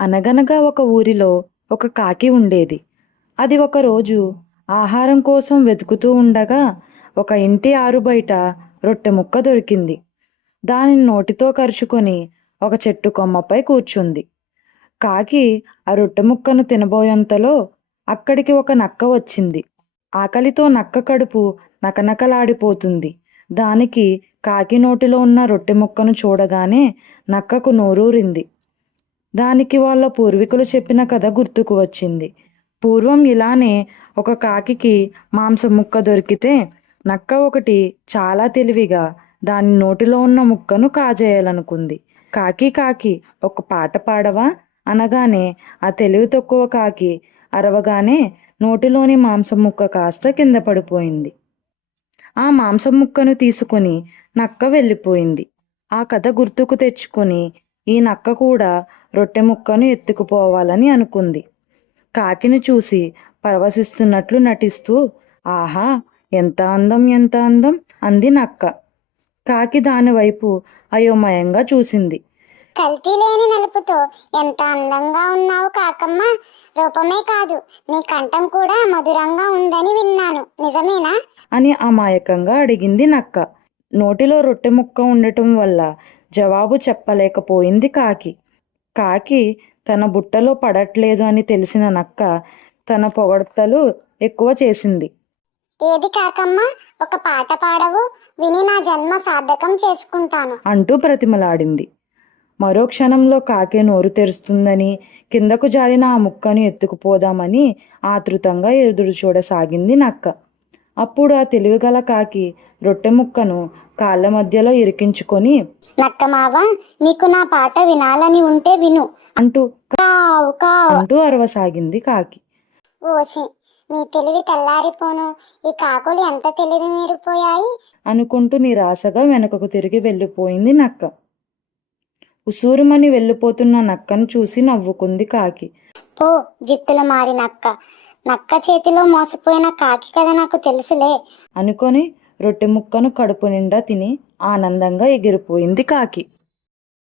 అనగనగా ఒక ఊరిలో ఒక కాకి ఉండేది. అది ఒకరోజు ఆహారం కోసం వెతుకుతూ ఉండగా ఒక ఇంటి ఆరుబయట రొట్టె ముక్క దొరికింది. దానిని నోటితో కరుచుకొని ఒక చెట్టు కొమ్మపై కూర్చుంది. కాకి ఆ రొట్టె ముక్కను తినబోయేంతలో అక్కడికి ఒక నక్క వచ్చింది. ఆకలితో నక్క కడుపు నకనకలాడిపోతుంది. దానికి కాకి నోటిలో ఉన్న రొట్టె ముక్కను చూడగానే నక్కకు నోరూరింది. దానికి వాళ్ళ పూర్వీకులు చెప్పిన కథ గుర్తుకు వచ్చింది. పూర్వం ఇలానే ఒక కాకికి మాంసం ముక్క దొరికితే నక్క ఒకటి చాలా తెలివిగా దాని నోటిలో ఉన్న ముక్కను కాజేయాలనుకుంది. కాకి కాకి ఒక పాట పాడవా? అనగానే ఆ తెలివి తక్కువ కాకి అరవగానే నోటిలోని మాంసం ముక్క కాస్త కింద పడిపోయింది. ఆ మాంసం ముక్కను తీసుకొని నక్క వెళ్ళిపోయింది. ఆ కథ గుర్తుకు తెచ్చుకొని ఈ నక్క కూడా రొట్టె ముక్కను ఎత్తుకుపోవాలని అనుకుంది. కాకిని చూసి పరవశిస్తున్నట్లు నటిస్తూ ఆహా ఎంత అందం ఎంత అందం అంది నక్క. కాకి దాని వైపు అయోమయంగా చూసింది. కల్తీ లేని నలుపుతో ఎంత అందంగా ఉన్నావు కాకమ్మ! రూపమే కాదు నీ కంఠం కూడా మధురంగా ఉందని విన్నాను. నిజమేనా? అని అమాయకంగా అడిగింది నక్క. నోటిలో రొట్టె ముక్క ఉండటం వల్ల జవాబు చెప్పలేకపోయింది కాకి. కాకి తన బుట్టలో పడట్లేదు అని తెలిసిన నక్క తన పొగడ్తలు ఎక్కువ చేసింది. ఏది కాకమ్మ? ఒక పాట పాడవు విని నా జన్మ సార్థకం చేసుకుంటాను. అంటూ ప్రతిమలాడింది. మరో క్షణంలో కాకి నోరు తెరుస్తుందని కిందకు జారిన ఆ ముక్కను ఎత్తుకుపోదామని ఆతృతంగా ఎదురు చూడసాగింది నక్క. అప్పుడు ఆ తెలివిగల కాకి రొట్టె ముక్కను కాళ్ళ మధ్యలో ఇరికించుకొని నక్కమావ నీకు నా పాట వినాలని ఉంటే విను. అంటూ కావు కావు. అంటూ అరవసాగింది కాకి. ఓసి మీ తెలివి తెల్లారిపోను. ఈ కాకులు ఎంత తెలివి మీరిపోయాయి? అనుకుంటూ నిరాశగా వెనుకకు తిరిగి వెళ్ళిపోయింది నక్క. ఉసూరుమని వెళ్ళిపోతున్న నక్కను చూసి నవ్వుకుంది కాకి. పో జిత్తులు మారి నక్క. నక్క చేతిలో మోసపోయిన కాకి కదా నాకు తెలుసులే. అనుకొని రొట్టె ముక్కను కడుపు నిండా తిని ఆనందంగా ఎగిరిపోయింది కాకి.